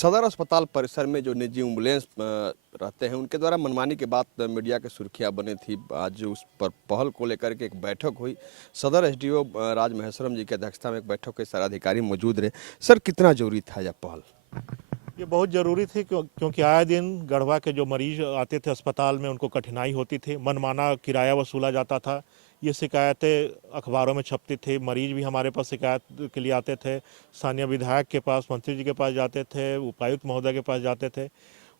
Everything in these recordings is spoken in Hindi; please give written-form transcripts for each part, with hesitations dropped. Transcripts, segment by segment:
सदर अस्पताल परिसर में जो निजी एम्बुलेंस रहते हैं उनके द्वारा मनमानी के बाद मीडिया की सुर्खियां बनी थी। आज उस पर पहल को लेकर के एक बैठक हुई। सदर एसडीओ राज महेश्वरम जी की अध्यक्षता में एक बैठक के सारे अधिकारी मौजूद रहे। सर, कितना जरूरी था यह पहल? ये बहुत ज़रूरी थी क्योंकि आए दिन गढ़वा के जो मरीज आते थे अस्पताल में उनको कठिनाई होती थी, मनमाना किराया वसूला जाता था। ये शिकायतें अखबारों में छपती थी। मरीज भी हमारे पास शिकायत के लिए आते थे, स्थानीय विधायक के पास, मंत्री जी के पास जाते थे, उपायुक्त महोदय के पास जाते थे।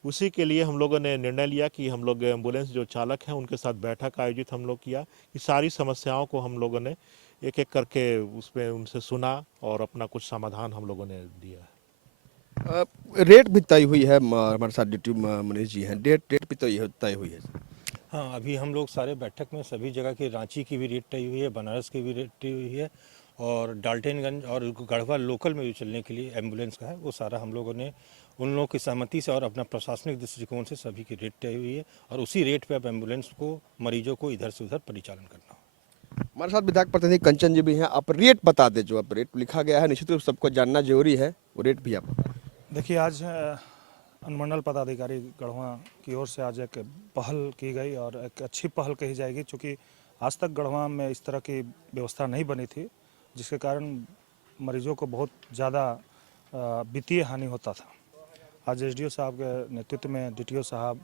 उसी के लिए हम लोगों ने निर्णय लिया कि हम लोग एम्बुलेंस जो चालक हैं उनके साथ बैठक आयोजित हम लोग किया कि सारी समस्याओं को हम लोगों ने एक एक करके उसमें उनसे सुना और अपना कुछ समाधान हम लोगों ने दिया। रेट भी तय हुई है। हमारे साथ डिप्टी मनीष जी हैं। डेट भी तय हुई है। हाँ, अभी हम लोग सारे बैठक में सभी जगह की, रांची की भी रेट तय हुई है, बनारस की भी रेट तय हुई है और डाल्टनगंज और गढ़वा लोकल में जो चलने के लिए एम्बुलेंस का है वो सारा हम लोगों ने उन लोगों की सहमति से और अपना प्रशासनिक दृष्टिकोण से सभी की रेट तय हुई है और उसी रेट पे अब एम्बुलेंस को मरीजों को इधर से उधर परिचालन करना हो। हमारे साथ विधायक प्रतिनिधि कंचन जी भी हैं। आप रेट बता दें, जो अब रेट लिखा गया है निश्चित रूप से सबको जानना जरूरी है, वो रेट भी आप बता दें। देखिए, आज अनुमंडल पदाधिकारी गढ़वा की ओर से आज एक पहल की गई और एक अच्छी पहल कही जाएगी, क्योंकि आज तक गढ़वा में इस तरह की व्यवस्था नहीं बनी थी, जिसके कारण मरीजों को बहुत ज़्यादा वित्तीय हानि होता था। आज एसडीओ साहब के नेतृत्व में डीटीओ साहब,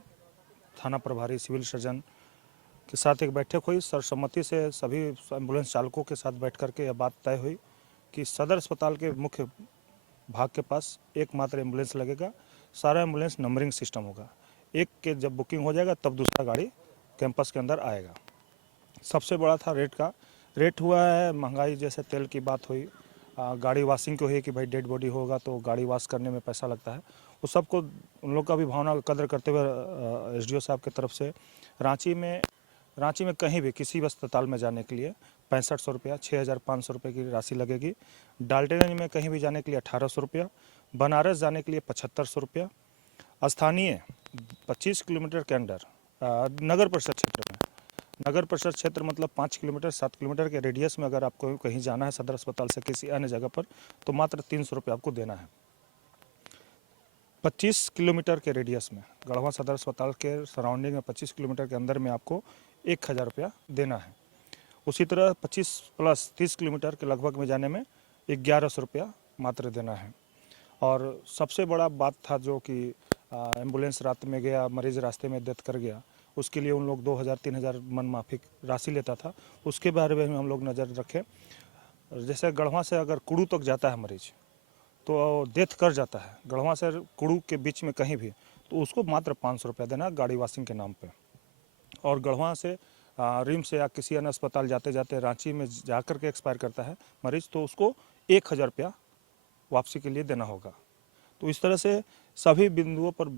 थाना प्रभारी, सिविल सर्जन के साथ एक बैठक हुई। सर्वसम्मति से सभी एम्बुलेंस चालकों के साथ बैठ करके यह बात तय हुई कि सदर अस्पताल के मुख्य भाग के पास एकमात्र एम्बुलेंस लगेगा। सारा एम्बुलेंस नंबरिंग सिस्टम होगा। एक के जब बुकिंग हो जाएगा तब दूसरा गाड़ी कैंपस के अंदर आएगा। सबसे बड़ा था रेट का। रेट हुआ है महंगाई, जैसे तेल की बात हुई, गाड़ी वॉशिंग की हुई कि भाई डेड बॉडी होगा तो गाड़ी वॉश करने में पैसा लगता है। उस सबको उन लोग का भी भावना का कदर करते हुए एसडीओ साहब की तरफ से रांची में कहीं भी किसी भी अस्पताल में जाने के लिए 6500 रुपया, 6500 रुपये की राशि लगेगी। डाल्टनगंज में कहीं भी जाने के लिए 1800 रुपया, बनारस जाने के लिए 7500 रुपया, स्थानीय 25 किलोमीटर के अंदर नगर परिषद क्षेत्र में, नगर परिषद क्षेत्र मतलब 5 किलोमीटर 7 किलोमीटर के रेडियस में अगर आपको कहीं जाना है सदर अस्पताल से किसी अन्य जगह पर, तो मात्र 300 रुपये आपको देना है। 25 किलोमीटर के रेडियस में, गढ़वा सदर अस्पताल के सराउंडिंग में 25 किलोमीटर के अंदर में आपको 1000 रुपया देना है। उसी तरह 25 प्लस 30 किलोमीटर के लगभग में जाने में 1100 रुपया मात्र देना है। और सबसे बड़ा बात था जो कि एम्बुलेंस रात में गया, मरीज रास्ते में डेथ कर गया, उसके लिए उन लोग 2000-3000 मन माफिक राशि लेता था। उसके बारे में हम लोग नज़र रखें। जैसे गढ़वा से अगर कुड़ू तक जाता है मरीज तो डेथ कर जाता है, गढ़वा से कुड़ू के बीच में कहीं भी, तो उसको मात्र 500 रुपया देना गाड़ी वॉशिंग के नाम पे। और गढ़वा से रिम्स या किसी अन्य अस्पताल जाते जाते रांची में जाकर के एक्सपायर करता है मरीज, तो उसको 1000 रुपया वापसी के लिए देना होगा। तो इस तरह से सभी बिंदुओं पर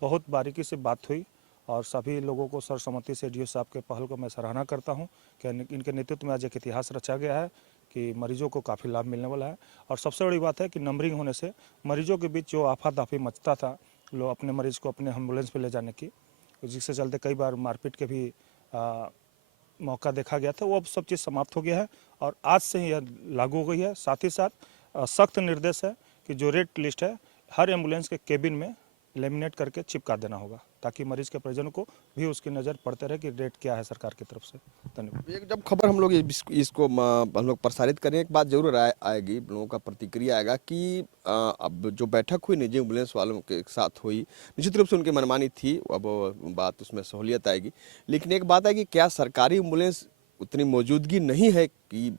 बहुत बारीकी से बात हुई और सभी लोगों को सर्वसम्मति से डीओ साहब के पहल को मैं सराहना करता हूं कि इनके नेतृत्व में आज एक इतिहास रचा गया है कि मरीजों को काफ़ी लाभ मिलने वाला है। और सबसे बड़ी बात है कि नंबरिंग होने से मरीजों के बीच जो आफाताफी मचता था, लोग अपने मरीज को अपने एम्बुलेंस पर ले जाने की, जिससे चलते कई बार मारपीट के भी मौका देखा गया था, वो अब सब चीज़ समाप्त हो गया है और आज से ही यह लागू हो गई है। साथ ही साथ सख्त निर्देश है कि जो रेट लिस्ट है हर एम्बुलेंस के केबिन में लेमिनेट करके चिपका देना होगा, ताकि मरीज के परिजनों को भी उसकी नज़र पड़ते रहे कि रेट क्या है सरकार की तरफ से। धन्यवाद। एक जब खबर हम लोग इसको हम लोग प्रसारित करें, एक बात जरूर आएगी, लोगों का प्रतिक्रिया आएगा कि अब जो बैठक हुई निजी एम्बुलेंस वालों के साथ हुई, निश्चित रूप से उनकी मनमानी थी, अब बात उसमें सहूलियत आएगी। लेकिन एक बात है कि क्या सरकारी एम्बुलेंस उतनी मौजूदगी नहीं है कि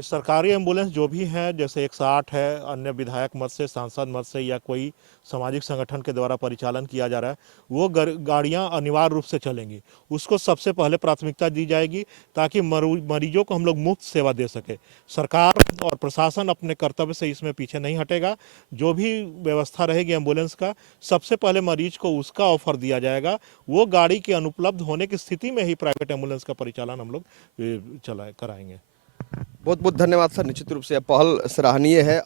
सरकारी एम्बुलेंस जो भी है, जैसे 108 है, अन्य विधायक मत से, सांसद मत से या कोई सामाजिक संगठन के द्वारा परिचालन किया जा रहा है, वो गाड़ियां अनिवार्य रूप से चलेंगी। उसको सबसे पहले प्राथमिकता दी जाएगी ताकि मरीजों को हम लोग मुफ्त सेवा दे सके। सरकार और प्रशासन अपने कर्तव्य से इसमें पीछे नहीं हटेगा। जो भी व्यवस्था रहेगी एम्बुलेंस का, सबसे पहले मरीज को उसका ऑफर दिया जाएगा। वो गाड़ी के अनुपलब्ध होने की स्थिति में ही प्राइवेट एम्बुलेंस का परिचालन हम लोग कराएंगे। बहुत बहुत धन्यवाद सर। निश्चित रूप से यह पहल सराहनीय है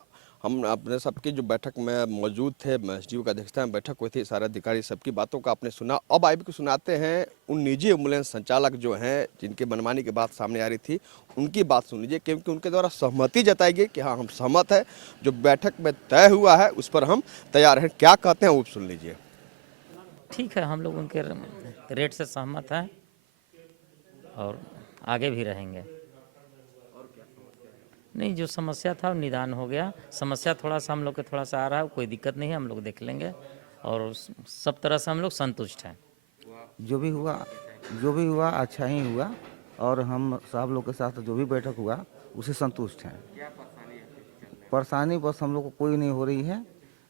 हम अपने सबकी जो बैठक में मौजूद थे, एसडीओ का अध्यक्षता में बैठक हुई थी, सारे अधिकारी सबकी बातों का आपने सुना। अब आईबी को सुनाते हैं उन निजी एम्बुलेंस संचालक जो हैं, जिनके मनमानी की बात सामने आ रही थी, उनकी बात सुन लीजिए, क्योंकि उनके द्वारा सहमति जताई गई कि हाँ हम सहमत है, जो बैठक में तय हुआ है उस पर हम तैयार हैं। क्या कहते हैं वो सुन लीजिए। ठीक है, हम लोग उनके रेट से सहमत हैं और आगे भी रहेंगे। नहीं, जो समस्या था वो निदान हो गया। समस्या थोड़ा सा हम लोग के थोड़ा सा आ रहा है, कोई दिक्कत नहीं है, हम लोग देख लेंगे और सब तरह से हम लोग संतुष्ट हैं। जो भी हुआ अच्छा ही हुआ और हम साहब लोग के साथ जो भी बैठक हुआ उसे संतुष्ट हैं। परेशानी बस हम लोग को कोई नहीं हो रही है,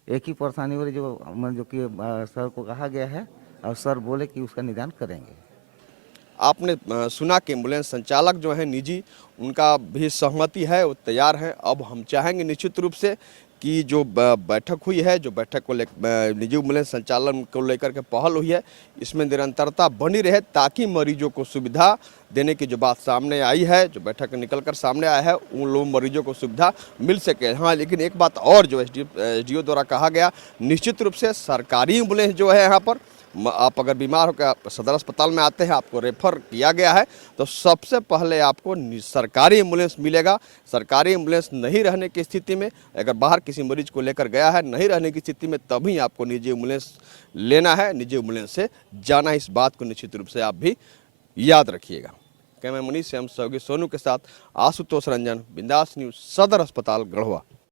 एक ही परेशानी हो रही जो कि सर को कहा गया है और सर बोले कि उसका निदान करेंगे। आपने सुना कि एम्बुलेंस संचालक जो है निजी, उनका भी सहमति है, वो तैयार हैं। अब हम चाहेंगे निश्चित रूप से कि जो बैठक हुई है, जो बैठक को निजी एम्बुलेंस संचालन को लेकर के पहल हुई है, इसमें निरंतरता बनी रहे, ताकि मरीजों को सुविधा देने की जो बात सामने आई है, जो बैठक निकल कर सामने आया है, उन लोग मरीजों को सुविधा मिल सके। हाँ, लेकिन एक बात और जो एसडीओ द्वारा कहा गया, निश्चित रूप से सरकारी एम्बुलेंस जो है, यहाँ पर आप अगर बीमार होकर सदर अस्पताल में आते हैं, आपको रेफर किया गया है, तो सबसे पहले आपको सरकारी एम्बुलेंस मिलेगा। सरकारी एम्बुलेंस नहीं रहने की स्थिति में, अगर बाहर किसी मरीज को लेकर गया है, नहीं रहने की स्थिति में, तभी आपको निजी एम्बुलेंस लेना है, निजी एम्बुलेंस से जाना है। इस बात को निश्चित रूप से आप भी याद रखिएगा। कैमरा मनीष से हम सहयोगी सोनू के साथ आशुतोष रंजन, बिंदास न्यूज, सदर अस्पताल गढ़वा।